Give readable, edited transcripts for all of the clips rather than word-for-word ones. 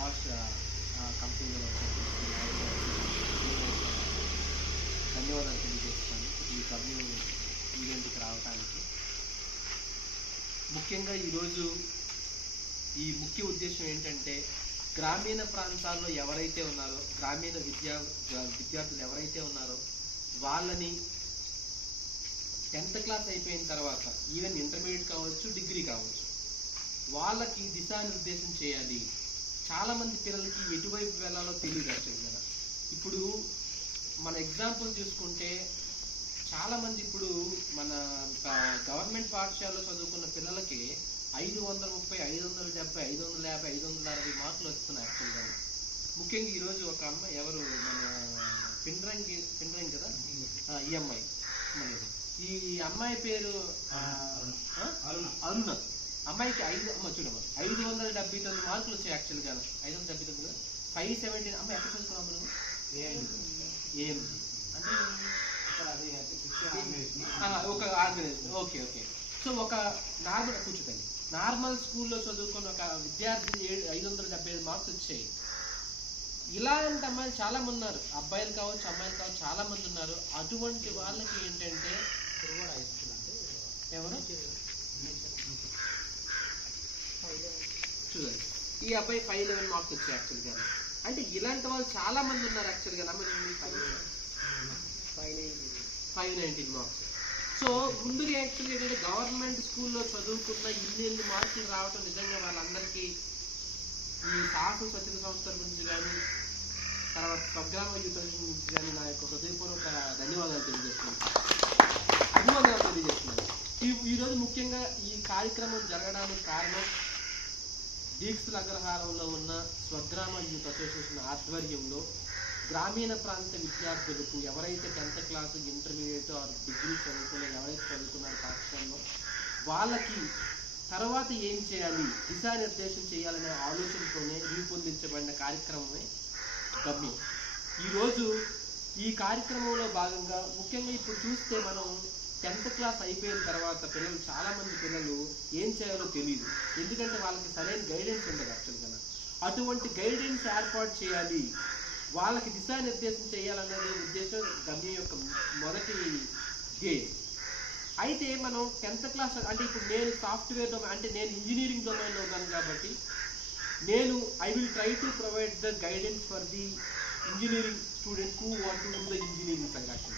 Bosch కంపెనీలో ధన్యవాదాలు తెలియజేస్తాను ఈ కమ్యూ ఈవెంట్కి రావడానికి. ముఖ్యంగా ఈరోజు ఈ ముఖ్య ఉద్దేశం ఏంటంటే, గ్రామీణ ప్రాంతాల్లో ఎవరైతే ఉన్నారో, గ్రామీణ విద్యార్థులు ఎవరైతే ఉన్నారో వాళ్ళని 10th క్లాస్ అయిపోయిన తర్వాత, ఈవెన్ ఇంటర్మీడియట్ కావచ్చు, డిగ్రీ కావచ్చు, వాళ్ళకి దిశానిర్దేశం చేయాలి. చాలామంది పిల్లలకి ఎటువైపు వెళ్ళాలో తెలియదు యాక్చువల్గా. ఇప్పుడు మన ఎగ్జాంపుల్ చూసుకుంటే, చాలామంది ఇప్పుడు మన గవర్నమెంట్ పాఠశాలలో చదువుకున్న పిల్లలకి 530, 570, 550, 560 మార్కులు వస్తున్నాయి యాక్చువల్గా. ముఖ్యంగా ఈరోజు ఒక అమ్మాయి, ఎవరు మన పిండ్రంగి కదా, ఈ అమ్మాయి, ఈ అమ్మాయి పేరు అరుణ. అమ్మాయికి 579 మార్కులు వచ్చాయి యాక్చువల్గా. 579, 517. అమ్మాయి ఎక్కడ చదువుకున్నాము నువ్వు? ఏఎంజీ అంటే ఒక ఆర్గనైజేషన్. ఓకే. సో ఒక నార్మల్ స్కూల్లో చదువుకున్న ఒక విద్యార్థి 575 మార్క్స్ వచ్చాయి. ఇలాంటి అమ్మాయిలు చాలా మంది ఉన్నారు, అబ్బాయిలు కావచ్చు, అమ్మాయిలు కావచ్చు, చాలా మంది ఉన్నారు. అటువంటి వాళ్ళకి ఏంటంటే, ఎవరు చూడండి, ఈ అబ్బాయి 511 మార్క్స్ వచ్చాయి యాక్చువల్గా. అంటే ఇలాంటి వాళ్ళు చాలా మంది ఉన్నారు యాక్చువల్గా. 519 మార్క్స్. సో ముందుగా యాక్చువల్గా ఏంటంటే, గవర్నమెంట్ స్కూల్లో చదువుకున్న ఇన్ని మార్కులు రావటం నిజంగా వాళ్ళందరికీ ఈ సాహస స్వచ్ఛంద సంస్థల గురించి కానీ, తర్వాత స్వగ్రామ యూత్ గురించి కానీ నా యొక్క హృదయపూర్వక ధన్యవాదాలు తెలియజేస్తున్నాను. ఈరోజు ముఖ్యంగా ఈ కార్యక్రమం జరగడానికి కారణం, దీక్షల అగ్రహారంలో ఉన్న స్వగ్రామ యూత్ అసోసియేషన్ ఆధ్వర్యంలో గ్రామీణ ప్రాంత విద్యార్థులకు, ఎవరైతే 10th class, intermediate or degree ఎవరైతే చదువుతున్నారో పాఠశాలలో, వాళ్ళకి తర్వాత ఏం చేయాలి, దిశానిర్దేశం చేయాలనే ఆలోచనతోనే రూపొందించబడిన కార్యక్రమమే గమ్యం. ఈరోజు ఈ కార్యక్రమంలో భాగంగా ముఖ్యంగా ఇప్పుడు చూస్తే, మనం 10th క్లాస్ అయిపోయిన తర్వాత చాలామంది పిల్లలు ఏం చేయాలో తెలియదు. ఎందుకంటే వాళ్ళకి సరైన గైడెన్స్ ఉండదు యాక్చువల్గా. అటువంటి గైడెన్స్ ఏర్పాటు చేయాలి, వాళ్ళకి దిశానిర్దేశం చేయాలనేది ఉద్దేశం గమ్యం యొక్క మొదటి గేమ్. అయితే మనం 10th క్లాస్ అంటే, ఇప్పుడు నేను సాఫ్ట్వేర్ డొమైన్, అంటే నేను ఇంజనీరింగ్ డొమైన్లో ఉన్నాను కాబట్టి, నేను I will try to provide the guidance for the engineering student who want to do the engineering సంఘటన.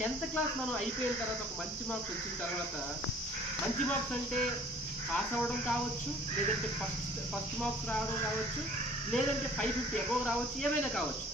10th క్లాస్ మనం అయిపోయిన తర్వాత, ఒక మంచి మార్క్స్ వచ్చిన తర్వాత, మంచి మార్క్స్ అంటే పాస్ అవ్వడం కావచ్చు, లేదంటే ఫస్ట్ మార్క్స్ రావడం కావచ్చు, లేదంటే 550 అబోవ్ రావచ్చు, ఏమైనా కావచ్చు.